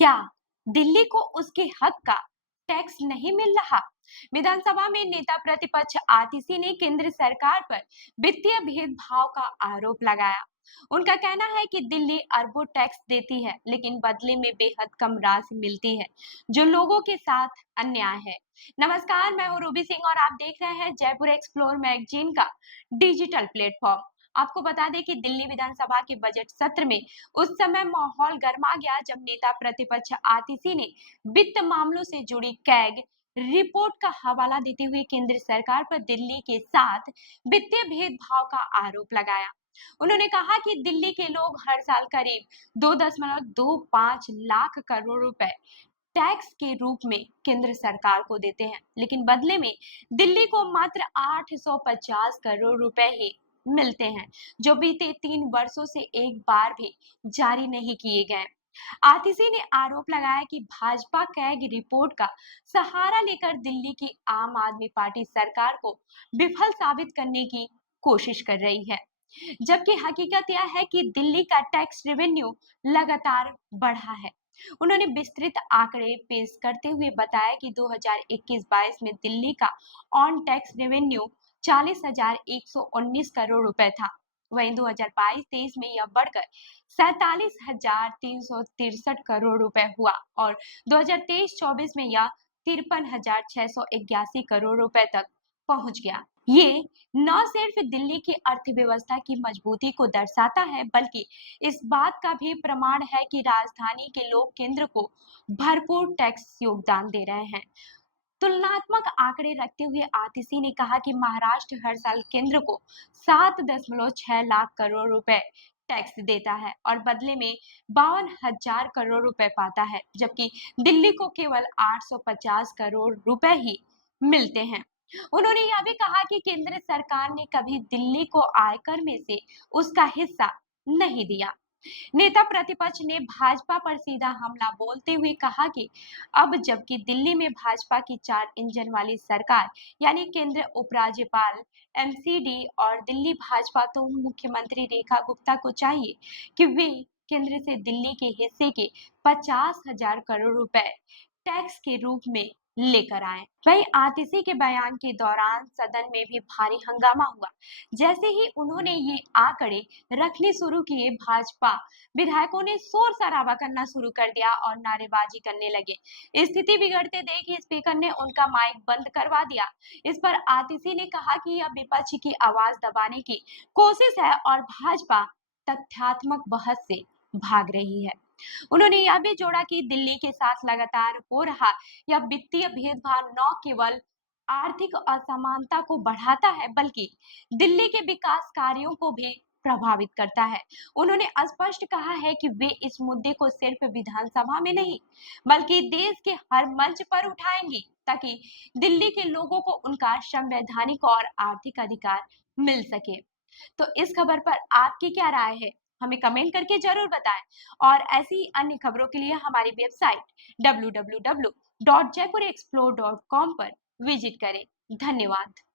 क्या दिल्ली को उसके हक का टैक्स नहीं मिल रहा? विधानसभा में नेता प्रतिपक्ष आतिशी ने केंद्र सरकार पर वित्तीय भेदभाव का आरोप लगाया। उनका कहना है कि दिल्ली अरबों टैक्स देती है, लेकिन बदले में बेहद कम राशि मिलती है, जो लोगों के साथ अन्याय है। नमस्कार, मैं हूँ रूबी सिंह और आप देख रहे हैं जयपुर एक्सप्लोर मैगजीन का डिजिटल प्लेटफॉर्म। आपको बता दें कि दिल्ली विधानसभा के बजट सत्र में उस समय माहौल गर्मा गया जब नेता प्रतिपक्ष आतिशी ने वित्त मामलों से जुड़ी कैग रिपोर्ट का हवाला देते हुए केंद्र सरकार पर दिल्ली के साथ वित्तीय भेदभाव का आरोप लगाया। उन्होंने कहा कि दिल्ली के लोग हर साल करीब 2.25 लाख करोड़ रुपए टैक्स के रूप में केंद्र सरकार को देते हैं, लेकिन बदले में दिल्ली को मात्र 850 करोड़ रुपए ही मिलते हैं, जो बीते 3 वर्षों से एक बार भी जारी नहीं किए गए। आतिशी ने आरोप लगाया कि भाजपा कैग रिपोर्ट का सहारा लेकर दिल्ली की आम आदमी पार्टी सरकार को विफल साबित करने की कोशिश कर रही है, जबकि हकीकत यह है कि दिल्ली का टैक्स रेवेन्यू लगातार बढ़ा है। उन्होंने विस्तृत आंकड़े पेश करते हुए बताया कि 2021-22 में दिल्ली का ऑन टैक्स रेवेन्यू 40,119 करोड़ रुपए था। वहीं 2022-23 में यह बढ़कर 47,363 करोड़ रुपए हुआ और 2023-24 में यह 53,681 करोड़ रुपए तक पहुंच गया। ये न सिर्फ दिल्ली की अर्थव्यवस्था की मजबूती को दर्शाता है, बल्कि इस बात का भी प्रमाण है कि राजधानी के लोग केंद्र को भरपूर टैक्स योगदान दे रहे हैं। तुलनात्मक आंकड़े रखते हुए आतिशी ने कहा कि महाराष्ट्र हर साल केंद्र को 7.6 लाख करोड़ रुपए टैक्स देता है और बदले में 52,000 करोड़ रुपए पाता है, जबकि दिल्ली को केवल 850 करोड़ रुपए ही मिलते हैं। उन्होंने यह भी कहा कि केंद्र सरकार ने कभी दिल्ली को आयकर में से उसका हिस्सा नहीं दिया। नेता प्रतिपक्ष ने भाजपा पर सीधा हमला बोलते हुए कहा कि अब जबकि दिल्ली में भाजपा की 4 इंजन वाली सरकार यानी केंद्र उपराज्यपाल एमसीडी और दिल्ली भाजपा, तो मुख्यमंत्री रेखा गुप्ता को चाहिए कि वे केंद्र से दिल्ली के हिस्से के 50,000 करोड़ रुपए टैक्स के रूप में लेकर आए। वहीं आतिशी के बयान के दौरान सदन में भी भारी हंगामा हुआ। जैसे ही उन्होंने ये आंकड़े रखने शुरू किए, भाजपा विधायकों ने शोर शराबा करना शुरू कर दिया और नारेबाजी करने लगे। स्थिति बिगड़ते देख स्पीकर ने उनका माइक बंद करवा दिया। इस पर आतिशी ने कहा कि यह विपक्ष की आवाज दबाने की कोशिश है और भाजपा तथ्यात्मक बहस से भाग रही है। उन्होंने यह भी जोड़ा कि दिल्ली के साथ लगातार हो रहा यह वित्तीय भेदभाव न केवल आर्थिक असमानता को बढ़ाता है, बल्कि दिल्ली के विकास कार्यों को भी प्रभावित करता है। उन्होंने स्पष्ट कहा है कि वे इस मुद्दे को सिर्फ विधानसभा में नहीं, बल्कि देश के हर मंच पर उठाएंगी, ताकि दिल्ली के लोगों को उनका संवैधानिक और आर्थिक अधिकार मिल सके। तो इस खबर पर आपकी क्या राय है? हमें कमेंट करके जरूर बताएं और ऐसी ही अन्य खबरों के लिए हमारी वेबसाइट www.jaipurexplore.com पर विजिट करें। धन्यवाद।